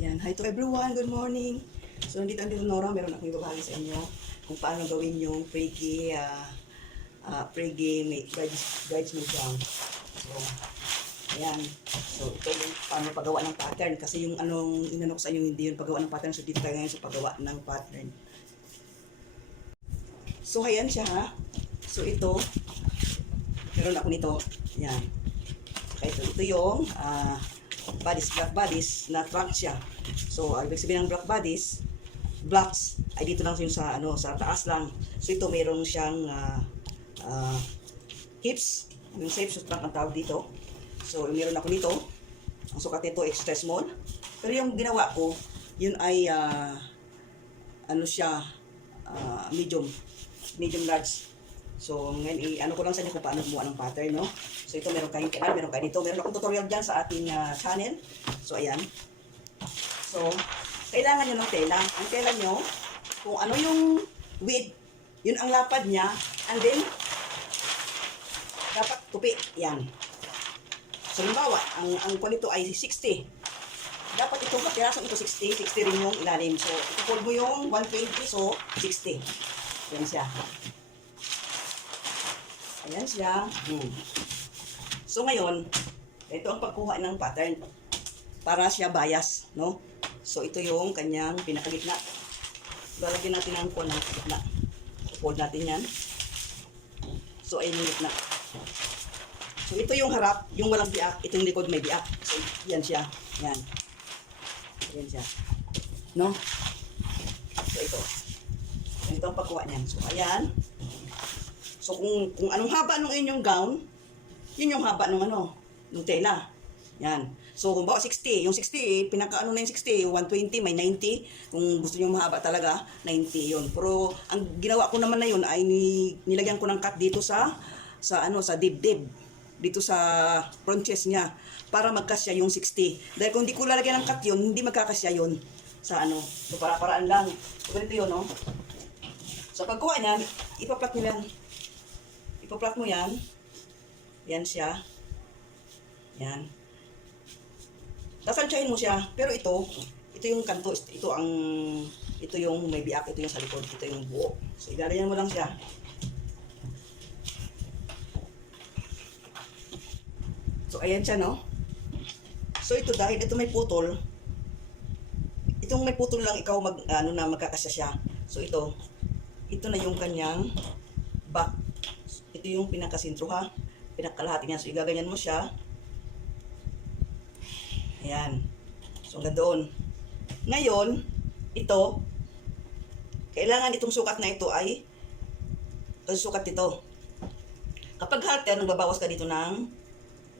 Yan. Hi to everyone. Good morning. So, nandito ang Nora. Meron akong ibabahagi sa inyo kung paano gawin yung pre-game guides mo dyan. So, ayan. So, ito yung paano paggawa ng pattern. Kasi yung anong inanok sa inyo, hindi yung paggawa ng pattern. So, dito tayo ngayon sa paggawa ng pattern. So, ayan siya ha. So, ito. Meron ako nito. Ayan. Okay, ito yung bodies, black bodies na track siya. So, ibig sabihin ng black bodies, blocks ay dito lang yung sa sa taas lang. So, ito mayroong siyang hips, yung shape so track ang tawag dito. So, meron ako nito. Ang sukat nito extra small. Pero yung ginawa ko, yun ay medium large. So, ngayon, ano ko lang sa inyo kung paano gumawa ng pattern, no? So, ito meron kayong kanal, meron kayo dito. Meron akong tutorial dyan sa ating channel. So, ayan. So, kailangan nyo ng tela. Ang tela nyo, kung ano yung width, yun ang lapad niya. And then, dapat tupi. Yan. So, limbawa, ang nito ay 60. Dapat itong kapirasong ito 60. 60 rin yung ilalim. So, ito mo yung 120. So, 60. Yan siya. Ayan siya. So ngayon, ito ang pagkuha ng pattern para siya bias, no? So ito yung kanyang pinakagitna. Lalagyan natin ang kuha ng gitna. Fold natin yan. So ayun yung gitna. So ito yung harap, yung walang biak. Ito yung likod may biak. So yan siya. Yan. Yan siya. No? So ito. Ito ang pagkuha niyan. So ayan. So, kung anong haba ng inyong gown, yun yung haba ng ng tela. Yan. So, kung bawa 60, yung 60, pinaka na yung 60, 120, may 90. Kung gusto nyo mahaba talaga, 90 yun. Pero, ang ginawa ko naman na yun ay nilagyan ko ng cut dito sa dibdib. Dito sa front chest niya. Para magkasya yung 60. Dahil kung hindi ko lalagyan ng cut yun, hindi magkakasya yun sa So, para-paraan lang. So, ganito yun, no? So, pagkuha niyan, ipaplat nyo yan. Ipaplat mo yan. Yan siya. Yan. Tasansyahin mo siya. Pero ito yung kanto. Ito yung may biak. Ito yung sa likod. Ito yung buo. So, ilalagyan mo lang siya. So, ayan siya, no? So, ito dahil ito may putol. Itong may putol lang ikaw magkakasya siya. So, ito na yung kanyang back. Ito yung pinakasintro ha. Pinakalahati niya. So, igaganyan mo siya. Ayan. So, hanggang doon. Ngayon, ito, kailangan itong sukat na ito ay sukat ito. Kapag halter, nagbabawas ka dito ng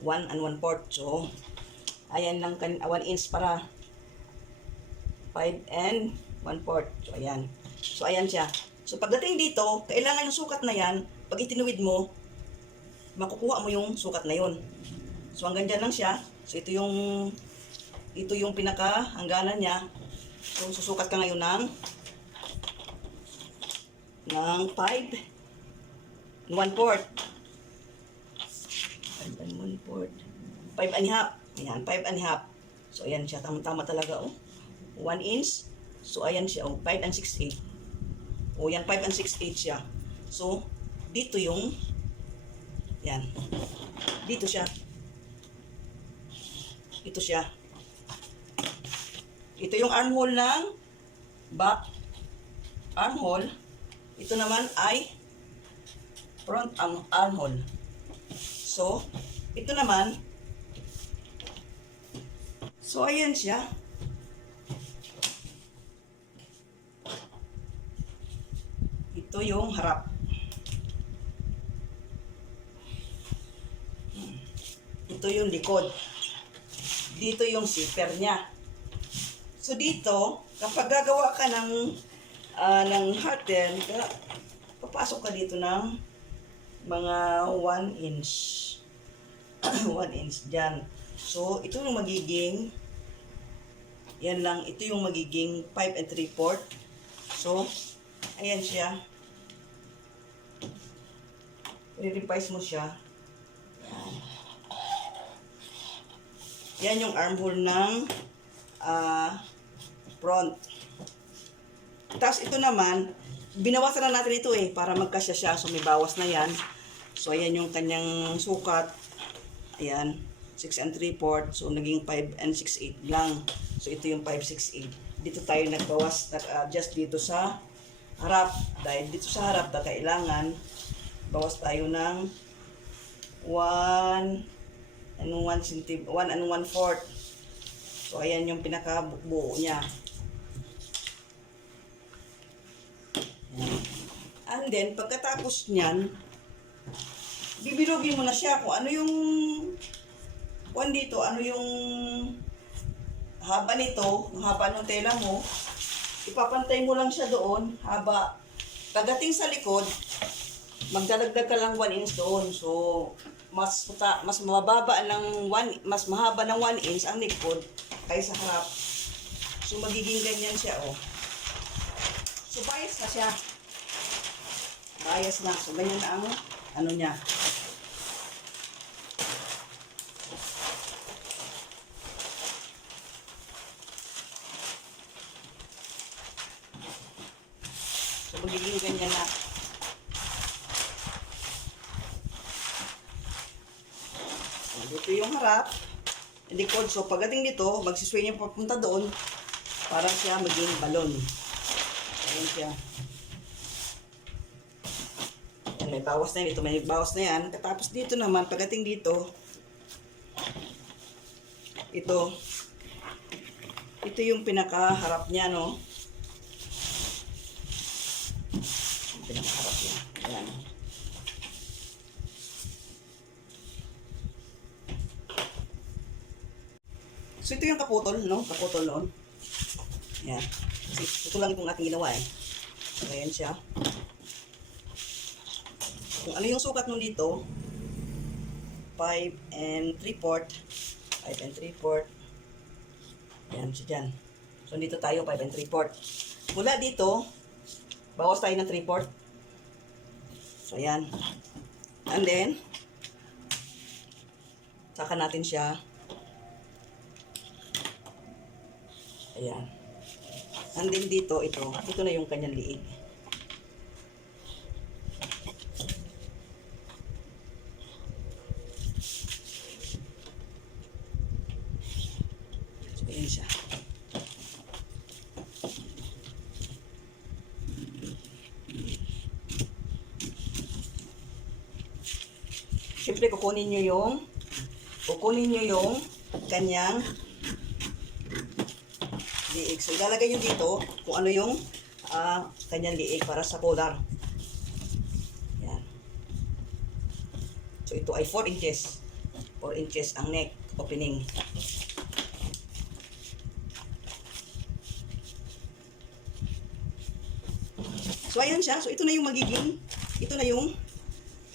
1 1/4. So, ayan lang 1 inch para 5 1/4. So, ayan. So, ayan siya. So, pagdating dito, kailangan yung sukat na yan, pag itinuwid mo, makukuha mo yung sukat na yun. So, hanggang dyan lang siya. So, ito yung pinaka-hangganan niya. So, susukat ka ngayon ng 5 1/4. 5 1/4. 5 and a half. Ayan, 5 and a half. So, ayan siya. Tama-tama talaga, oh. 1 inch. So, ayan siya, oh. 5 and 6/8. O, yan, 5 and 6/8 siya. So, dito yung, yan. Dito siya. Ito siya. Ito yung armhole ng back armhole. Ito naman ay front armhole. So, ito naman, so, ayan siya. Ito yung harap. Ito yung likod. Dito yung zipper niya. So dito, kapag gagawa ka ng halter, papasok ka dito ng mga 1 inch. 1 inch dyan. So ito yung magiging, yan lang, ito yung magiging 5 3/4. So, ayan siya. I-revise mo siya. Yan yung armhole ng front. Tapos ito naman, binawasan na natin ito para magkasya siya. So may bawas na yan. So ayan yung kanyang sukat. Ayan, 6 and 3/4. So naging 5 and 6/8 lang. So ito yung 5/6/8. Dito tayo nagbawas, nag-adjust dito sa harap. Dahil dito sa harap, kailangan bawas tayo ng 1 and 1/4. So ayan yung pinakabuo niya. And then, pagkatapos niyan, bibilogin mo na siya kung ano yung dito, ano yung haba nito, yung haba ng tela mo. Ipapantay mo lang siya doon, haba. Pagdating sa likod, magdadagdag ka lang 1 inch doon. So, mas mababa ng mas mahaba ng 1 inch ang likod kaysa harap. So, magiging ganyan siya, So, bias na siya. Bias na. So, ganyan na ang ano niya. So, magiging ganyan na. Dito yung harap. Likod. So, pagdating dito, magsisway niya papunta doon para siya maging balon. Ayan siya. May bawas na yan. Ito may bawas na yan. Tapos dito naman, pagdating dito, ito yung pinakaharap niya, no? Yung pinakaharap niya. Ayan. So ito yung kaputol, no? Kaputol noon. Ayan. Kasi ito lang itong ating ginawa, So, ayan siya. Kung ano yung sukat mo dito, 5 and 3/4. 5 and 3/4. Ayan siya dyan. So, dito tayo, 5 and 3/4. Mula dito, bawas tayo ng 3/4. So, ayan. And then, saka natin siya. Ayan. And then dito, ito na yung kanyang liig. Ayan siya. Siyempre, kukunin nyo yung kanyang liig. So, ilalagay nyo dito kung ano yung kanyang liig para sa collar. Ayan. So, ito ay 4 inches. 4 inches ang neck opening. So, ayan siya. So, ito na yung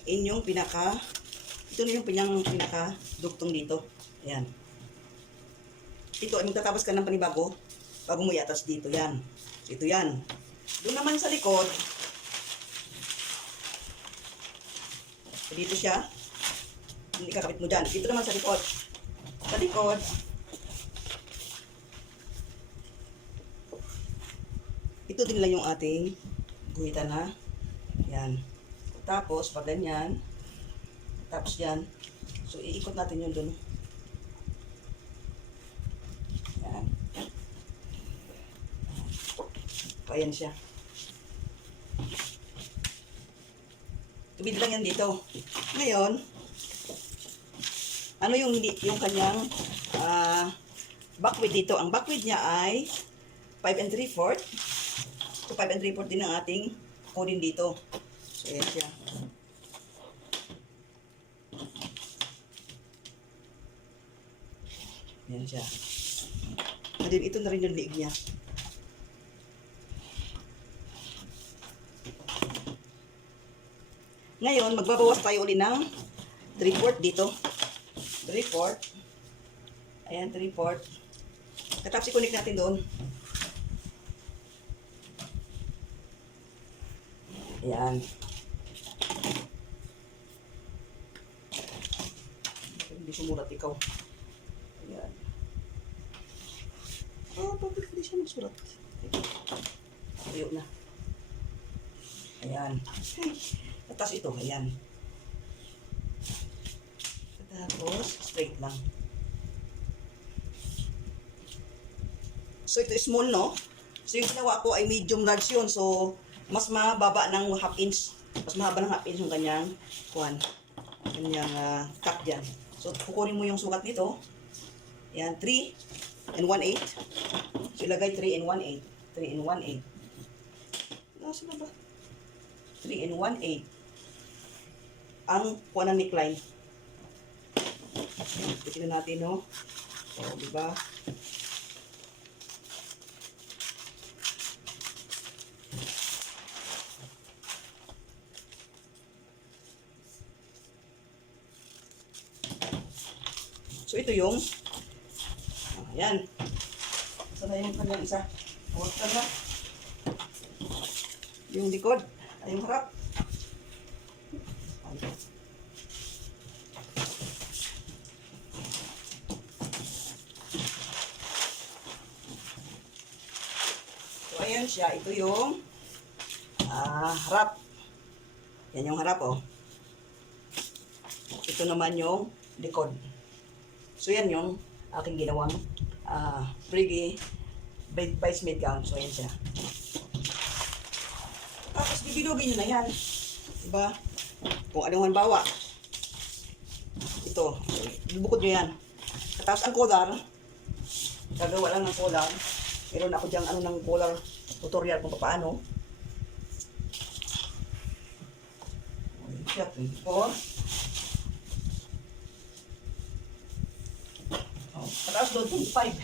inyong pinaka duktong dito. Ayan. Ito, ay magtatapos ka ng panibago bago mo iatas dito. Yan. So, ito yan. Doon naman sa likod, dito siya. Hindi kakabit mo dyan. Dito naman sa likod. Sa likod, ito din lang yung ating guhitan na. Yan. Tapos, pag ganyan, tapos yan. So, iikot natin yun dun. Yan. So, ayan siya. Tubig lang yan dito. Ngayon, ano yung kanyang backwidth dito? Ang backwidth niya ay 5 and 3/4. So, 5 and 3/4 din ang ating kunin dito. So, ayan siya. Ayan siya. And then, ito na rin yung liig niya. Ngayon, magbabawas tayo ulit ng 3/4 dito. 3/4. Ayan, 3/4. Katapos i-connect natin doon. Ayan. Hindi sumulat ikaw. Ayan. Oh, bakit hindi siya nagsulat? Tuyo na. Ayan. Tapos ito, ayan. Tapos, straight lang. So, ito small, no? So, yung ginawa ko ay medium large yun. So, mas mababa ng half inch. Mas mahaba ng half inch yung kanyang cut dyan. So, kukunin mo yung sukat nito. Ayan, 3 and 1/8. So, ilagay 3 and 1/8. 3 and 1/8. Nasa na ba? 3 and 1/8. Ang kuha ng neckline. Tignan natin, no? So, diba? So, ito yung ayan. Sana yung kanyang isa. Huwag ka na. Yung likod. Ay, yung harap. So, ayan siya. Ito yung harap. Yan yung harap, oh. Ito naman yung likod. So, yan yung aking ginawang Briggy bridesmaid gown. So, ayan siya. Tapos, bibilugin nyo na yan. Diba? Kung anong halimbawa. Ito. Bubukod nyo yan. Tapos, ang collar. Gagawa lang ng collar. Meron ako dyang ng collar tutorial kung paano. Ayan siya. 24. Pataas doon, 25.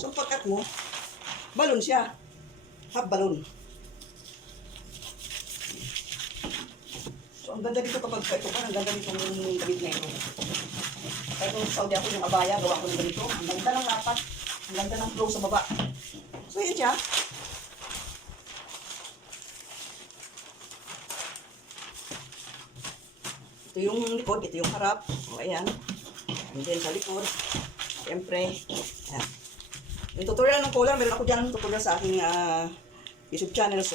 So, pagkat mo, balon siya. Half balon. So, ang ganda dito kapag ito pa, ang ganda dito yung damit na ito. Kahit kung Saudi ako yung abaya, gawa ko ng ganito. Ang ganda ng lapat. Ang ganda ng flow sa baba. So, yun siya. Ito yung likod, ito yung harap. O, ayan. And then, sa likod, siyempre, ayan. Yung tutorial ng collar, meron ako dyan tutorial sa aking YouTube channel. So,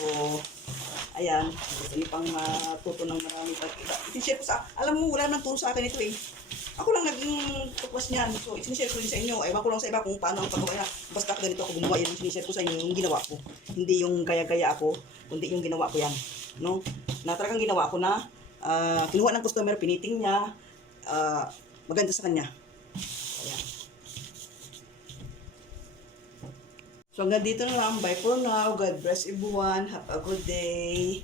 ayan. Ito yung pang matuto ng marami. Iti-share ko sa, alam mo, wala nang turo sa akin ito eh. Ako lang naging tukwas niyan. So, iti-share ko din sa inyo. Ewan ko lang sa iba kung paano ang paggawa niya. Basta ganito ako gumawa yan. Iti-share ko sa inyo yung ginawa ko. Hindi yung gaya-gaya ako, kundi yung ginawa ko yan. No? Na talagang ginawa ko na kinuha ng customer, piniting niya, maganda sa kanya. Ayan. So hanggang dito na lang. Bye for now. God bless everyone. Have a good day.